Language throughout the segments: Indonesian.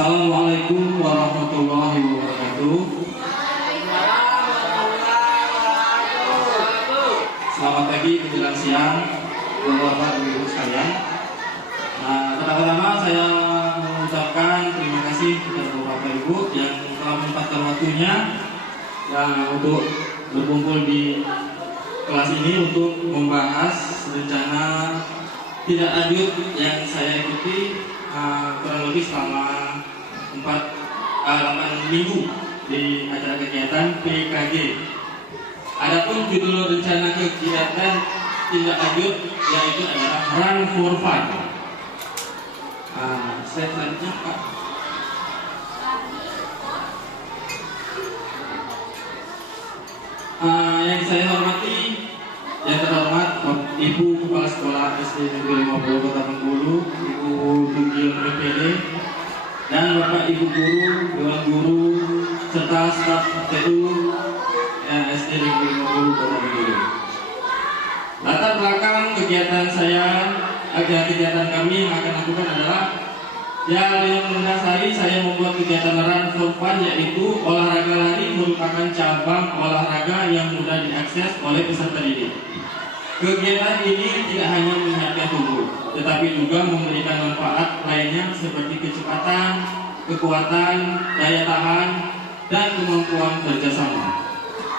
Assalamualaikum warahmatullahi wabarakatuh. Selamat pagi menjelang siang, Bapak Ibu sekalian. Pertama-tama saya mengucapkan terima kasih kepada Bapak Ibu yang telah menyempatkan waktunya untuk berkumpul di kelas ini untuk membahas rencana tidak lanjut yang saya ikuti kurang lebih selama 8 minggu di acara kegiatan PKG. Adapun judul rencana kegiatan tidak lanjut yaitu adalah Run for Fun. Slide selanjutnya Pak. Yang saya hormati, yang terhormat Ibu Kepala Sekolah SD Negeri 50 Kota Bengkulu, Ibu Tugil PPD, dan Bapak Ibu Guru, Dewan Guru, serta staf TU SD Negeri 50 Kota Bengkulu. Latar belakang kegiatan kami yang akan lakukan adalah yang mendasari saya membuat kegiatan Run for Fun, yaitu olahraga lari merupakan cabang olahraga yang mudah diakses oleh peserta didik. Kegiatan ini tidak hanya menyehatkan tubuh, tetapi juga memberikan manfaat lainnya seperti kecepatan, kekuatan, daya tahan, dan kemampuan kerjasama.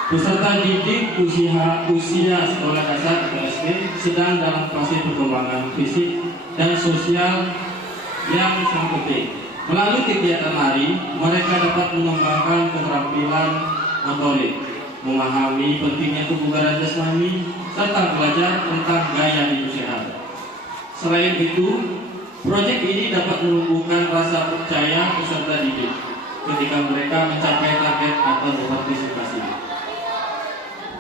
Peserta didik usia sekolah dasar atau SD sedang dalam fase perkembangan fisik dan sosial yang sangat penting. Melalui kegiatan lari, mereka dapat mengembangkan keterampilan motorik, memahami pentingnya kebugaran jasmani, serta belajar tentang gaya hidup sehat. Selain itu, proyek ini dapat menumbuhkan rasa percaya peserta didik ketika mereka mencapai target atau berpartisipasi.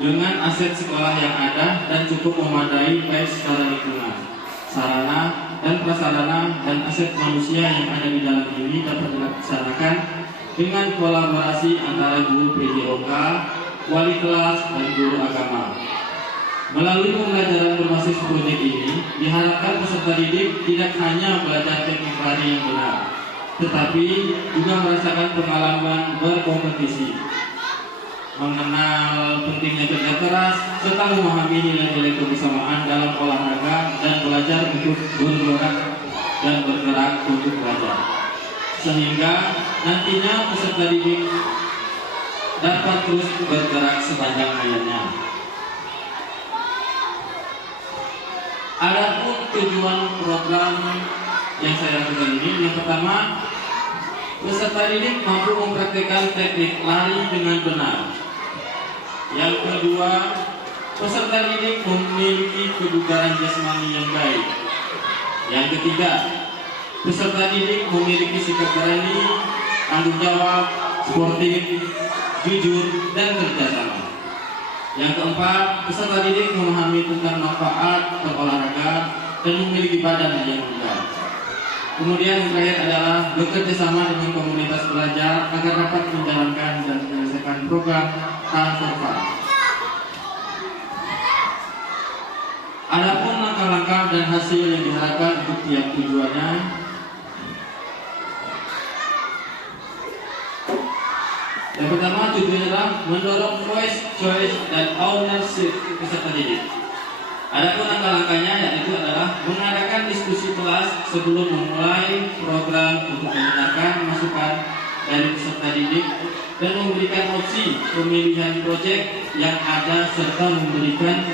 Dengan aset sekolah yang ada dan cukup memadai baik secara lingkungan, sarana dan prasarana, dan aset manusia yang ada di dalam ini dapat dilaksanakan dengan kolaborasi antara guru PJOK, wali kelas, dan guru agama. Melalui pembelajaran berbasis proyek ini, diharapkan peserta didik tidak hanya belajar teknik lari yang benar, tetapi juga merasakan pengalaman berkompetisi, mengenal pentingnya kerja keras, serta memahami nilai-nilai kebersamaan dalam olahraga, dan belajar untuk bergerak untuk belajar, sehingga nantinya peserta didik dapat terus bergerak sepanjang hayatnya. Adapun tujuan program yang saya lakukan ini, yang pertama, peserta didik mampu mempraktikkan teknik lari dengan benar. Yang kedua, peserta didik memiliki kebugaran jasmani yang baik. Yang ketiga, peserta didik memiliki sikap berani, tanggung jawab, sportif, jujur, dan kerjasama. Yang keempat, peserta didik memahami tentang manfaat berolahraga dan memiliki badan yang bugar. Kemudian yang terakhir adalah bekerja sama dengan komunitas belajar agar dapat menjalankan dan menyelesaikan program Run for Fun. Adapun langkah-langkah dan hasil yang diharapkan untuk tiap tujuannya, yang pertama, tujuannya adalah mendorong voice, choice, dan ownership peserta didik. Adapun langkah-langkahnya yaitu adalah mengadakan diskusi kelas sebelum memulai program untuk mendengarkan masukan dari peserta didik dan memberikan opsi pemilihan proyek yang ada, serta memberikan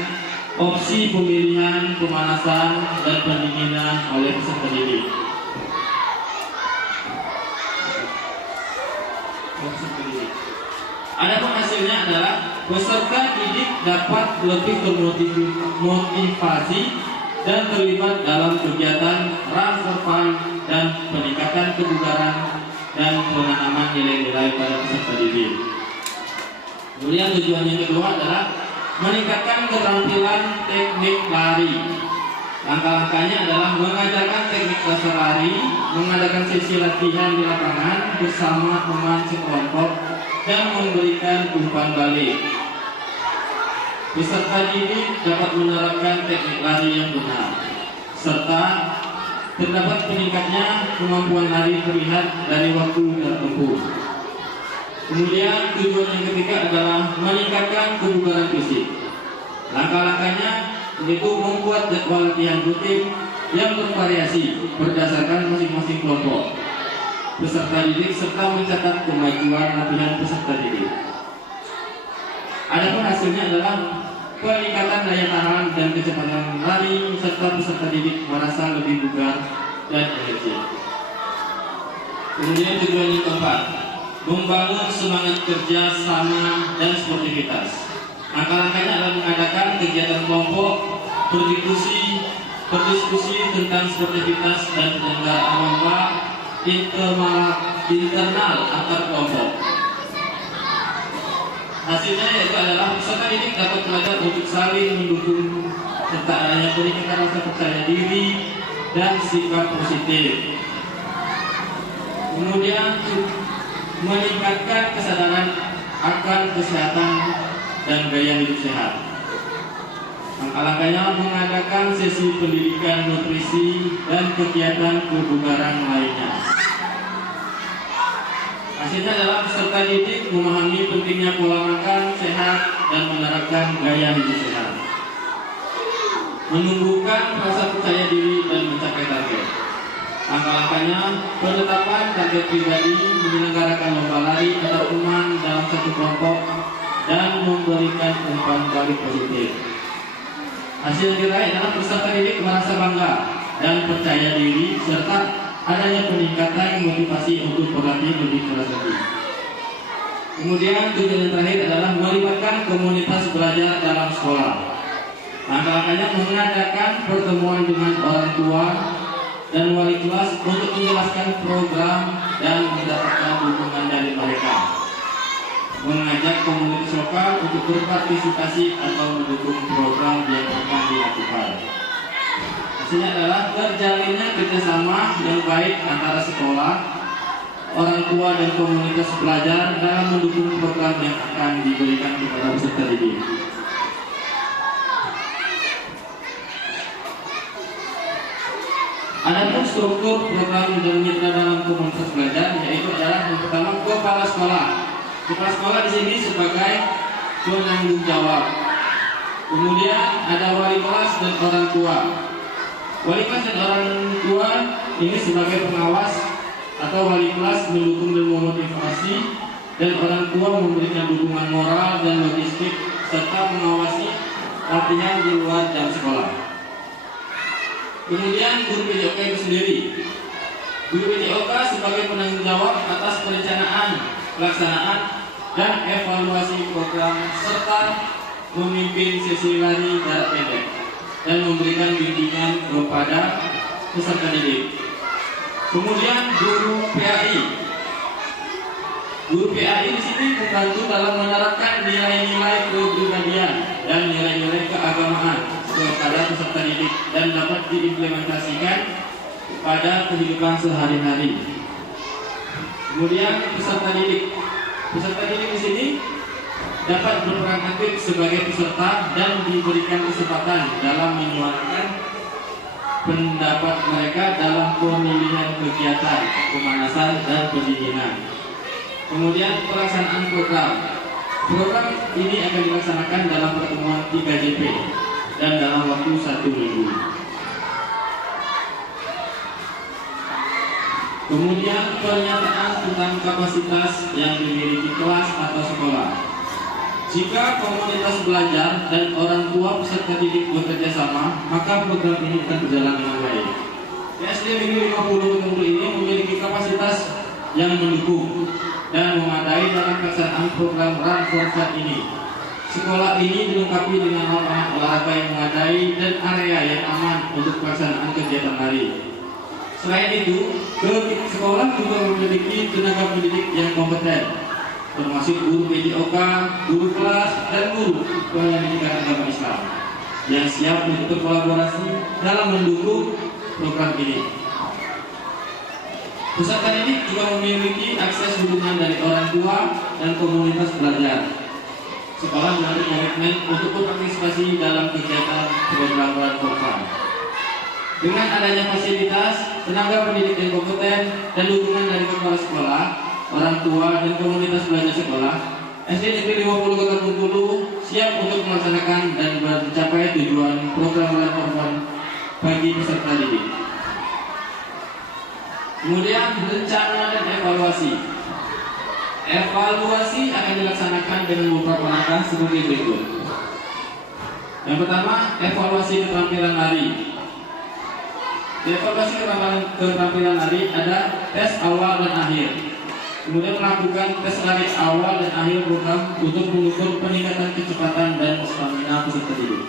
opsi pemilihan pemanasan dan pendinginan oleh peserta didik. Adapun hasilnya adalah peserta didik dapat lebih termotivasi dan terlibat dalam kegiatan Run for Fun dan peningkatan kebugaran dan penanaman nilai-nilai pada peserta didik. Kemudian tujuan yang kedua adalah meningkatkan keterampilan teknik lari. Langkah-langkahnya adalah mengajarkan teknik dasar lari, mengadakan sesi latihan di lapangan bersama teman sekelompok, dan memberikan umpan balik. Peserta didik dapat menerapkan teknik lari yang benar, serta terdapat peningkatnya kemampuan lari terlihat dari waktu tertempuh. Kemudian tujuan yang ketiga adalah meningkatkan kebugaran fisik. Langkah-langkahnya yaitu membuat jadwal latihan rutin yang bervariasi berdasarkan masing-masing kelompok peserta didik serta mencatat kemajuan latihan peserta didik. Adapun hasilnya adalah peningkatan daya tahan dan kecepatan lari serta peserta didik merasa lebih bugar dan energi. Kemudian tujuan yang keempat, membangun semangat kerja sama dan sportivitas. Langkah-langkahnya adalah mengadakan kegiatan kelompok, berdiskusi tentang sportivitas dan penyelenggaraan lomba internal antar kelompok. Hasilnya yaitu adalah peserta didik dapat belajar untuk saling mendukung serta adanya peningkatan rasa percaya diri dan sikap positif. Kemudian meningkatkan kesadaran akan kesehatan dan gaya hidup sehat. Langkah-langkahnya mengadakan sesi pendidikan nutrisi dan kegiatan kebugaran lainnya. Hasilnya adalah peserta didik memahami pentingnya pola makan sehat dan menerapkan gaya hidup sehat. Menumbuhkan rasa percaya diri dan mencapai target. Langkah-langkahnya penetapan target pribadi, menyelenggarakan lomba lari antar teman dalam satu kelompok, dan memberikan umpan balik positif. Hasil diraih adalah peserta didik merasa bangga dan percaya diri serta adanya peningkatan motivasi untuk berlatih lebih keras lagi. Kemudian tujuan yang terakhir adalah melibatkan komunitas belajar dalam sekolah. Langkah-langkahnya mengadakan pertemuan dengan orang tua dan wali kelas untuk menjelaskan program dan mendapatkan dukungan dari mereka. Mengajak komunitas lokal untuk berpartisipasi atau mendukung program yang akan dilakukan. Hasilnya adalah terjalinnya kerjasama yang baik antara sekolah, orang tua dan komunitas belajar dalam mendukung program yang akan diberikan kepada peserta didik. Adapun struktur program dan mitra dalam komunitas belajar yaitu adalah yang pertama kepala sekolah. Kepala sekolah di sini sebagai penanggung jawab. Kemudian ada wali kelas dan orang tua. Wali kelas dan orang tua ini sebagai pengawas atau wali kelas mendukung dan memotivasi, dan orang tua memberikan dukungan moral dan logistik serta mengawasi latihan di luar jam sekolah. Kemudian guru PJOK itu sendiri. Guru PJOK sebagai penanggung jawab atas perencanaan, pelaksanaan, dan evaluasi program serta memimpin sesi lari jarak pendek dan memberikan bimbingan kepada peserta didik. Kemudian guru PAI. Guru PAI di sini membantu dalam menerapkan nilai-nilai kepribadian dan nilai-nilai keagamaan kepada peserta didik dan dapat diimplementasikan pada kehidupan sehari-hari. Kemudian peserta didik. Peserta didik di sini dapat berperan aktif sebagai peserta dan diberikan kesempatan dalam menyuarakan pendapat mereka dalam pemilihan kegiatan, pemanasan, dan pendinginan. Kemudian pelaksanaan program. Program ini akan dilaksanakan dalam pertemuan 3 JP dan dalam waktu 1 minggu. Kemudian pernyataan tentang kapasitas yang dimiliki kelas atau sekolah. Jika komunitas belajar dan orang tua peserta didik bekerja sama, maka program ini akan berjalan dengan baik. SD Minggu 50 Tenggulu ini memiliki kapasitas yang mendukung dan memadai dalam pelaksanaan program Run for Fat ini. Sekolah ini dilengkapi dengan lapangan olahraga yang memadai dan area yang aman untuk pelaksanaan kegiatan lari. Selain itu, sekolah juga memiliki tenaga pendidik yang kompeten, termasuk guru PJOK, guru kelas, dan guru pendidikan agama Islam yang siap untuk berkolaborasi dalam mendukung program ini. Peserta didik juga memiliki akses dukungan dari orang tua dan komunitas belajar. Sekolah mengambil komitmen untuk berpartisipasi dalam kegiatan program Run for Fun. Dengan adanya fasilitas, tenaga pendidik yang kompeten, dan dukungan dari kepala sekolah, orang tua, dan komunitas belajar sekolah, SD Negeri 50 Kota Bengkulu siap untuk melaksanakan dan mencapai tujuan program reform bagi peserta didik. Kemudian rencana dan evaluasi. Evaluasi akan dilaksanakan dengan beberapa langkah seperti berikut. Yang pertama, evaluasi keterampilan lari. Evaluasi keterampilan lari ada tes awal dan akhir. Kemudian melakukan tes lari awal dan akhir program untuk mengukur peningkatan kecepatan dan stamina peserta didik.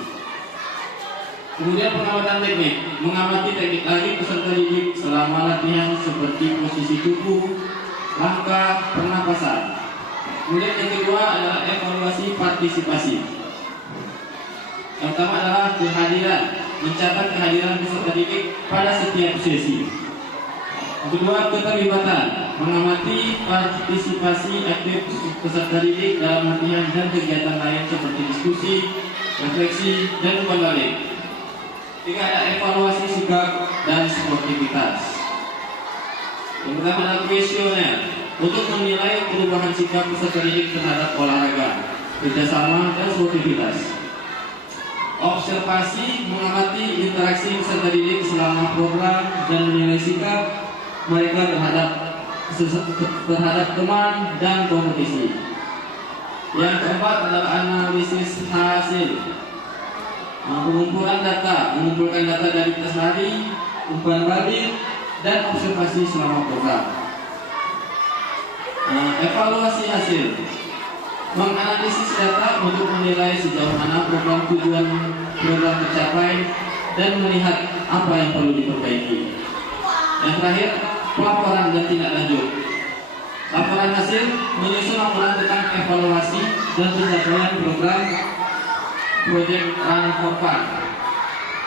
Kemudian pengamatan teknik, mengamati teknik lari peserta didik selama latihan seperti posisi tubuh, langkah, pernapasan. Kemudian yang kedua adalah evaluasi partisipasi. Yang pertama adalah kehadiran, mencatat kehadiran peserta didik pada setiap sesi. Yang kedua, keterlibatan, mengamati partisipasi aktif peserta didik dalam latihan dan kegiatan lain seperti diskusi, refleksi, dan umpan balik. Tiga, ada evaluasi sikap dan sportivitas. Yang pertama adalah kuesioner, untuk menilai perubahan sikap peserta didik terhadap olahraga, kerjasama, dan sportivitas. Observasi, mengamati interaksi peserta didik selama program dan menilai sikap mereka terhadap teman dan kompetisi. Yang keempat adalah analisis hasil, mengumpulkan data dari tes lari, umpan balik, dan observasi selama program. Evaluasi hasil, menganalisis data untuk menilai sejauh mana program tujuan program tercapai dan melihat apa yang perlu diperbaiki. Yang terakhir, pelaporan dan tindak lanjut. Laporan hasil menyusun laporan tentang evaluasi dan pencapaian program proyek Run4Fun.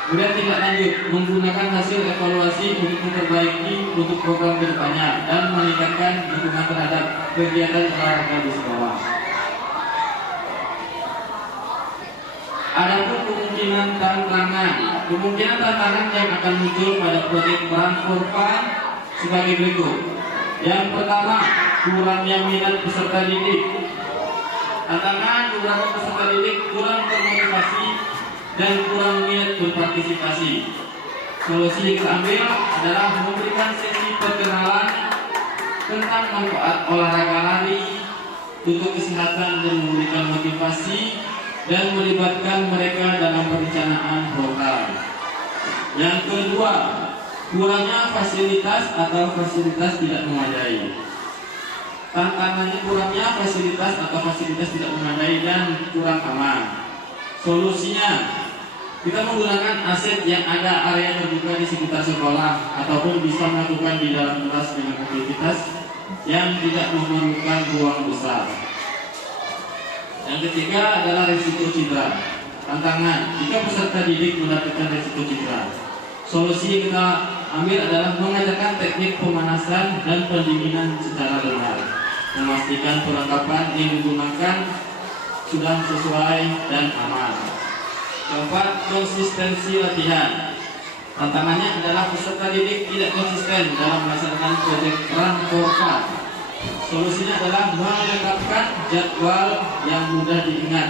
Kemudian tindak lanjut, menggunakan hasil evaluasi untuk memperbaiki untuk program kedepannya dan meningkatkan dukungan terhadap kegiatan olahraga di sekolah. Adapun kemungkinan tantangan yang akan muncul pada proyek Run4Fun sebagai berikut. Yang pertama, kurangnya minat peserta didik. Tantangan beberapa peserta didik kurang termotivasi dan kurang minat berpartisipasi. Solusi yang terambil adalah memberikan sesi perkenalan tentang manfaat olahraga lari untuk kesehatan dan memberikan motivasi dan melibatkan mereka dalam perencanaan program. Yang kedua, kurangnya fasilitas atau fasilitas tidak memadai. Tantangannya kurangnya fasilitas atau fasilitas tidak memadai dan kurang aman. Solusinya, kita menggunakan aset yang ada area terbuka di sekitar sekolah ataupun bisa melakukan di dalam kelas dengan aktivitas yang tidak memerlukan ruang besar. Yang ketiga adalah risiko cedera. Tantangan, jika peserta didik mendapatkan risiko cedera. Solusi yang kita ambil adalah mengajarkan teknik pemanasan dan pendinginan secara benar, memastikan perlengkapan yang digunakan sudah sesuai dan aman. Keempat, konsistensi latihan. Tantangannya adalah peserta didik tidak konsisten dalam melaksanakan proyek Run4Fun. Solusinya adalah menetapkan jadwal yang mudah diingat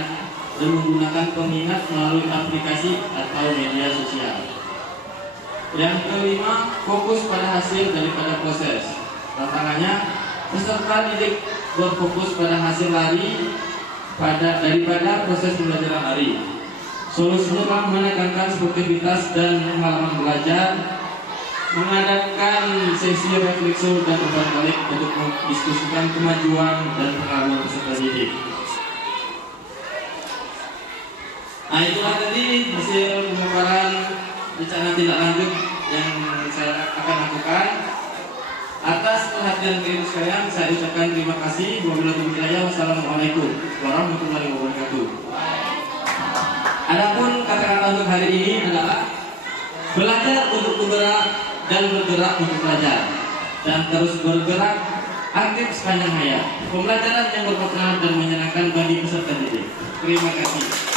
dan menggunakan pengingat melalui aplikasi atau media sosial. Yang kelima, fokus pada hasil daripada proses. Tantangannya, peserta didik berfokus pada hasil lari daripada proses pembelajaran lari. Solusinya adalah menekankan sportivitas dan pengalaman belajar, mengadakan sesi refleksi dan umpan balik untuk mendiskusikan kemajuan dan pengalaman peserta didik. Nah, itulah tadi hasil pemaparan rencana tindak lanjut yang saya akan lakukan. Atas perhatian ibu sekalian, saya ucapkan terima kasih. Wassalamualaikum warahmatullahi wabarakatuh. Adapun kata-kata untuk hari ini adalah belajar untuk bergerak dan bergerak untuk belajar, dan terus bergerak aktif sepanjang hayat. Pembelajaran yang bermanfaat dan menyenangkan bagi peserta didik. Terima kasih.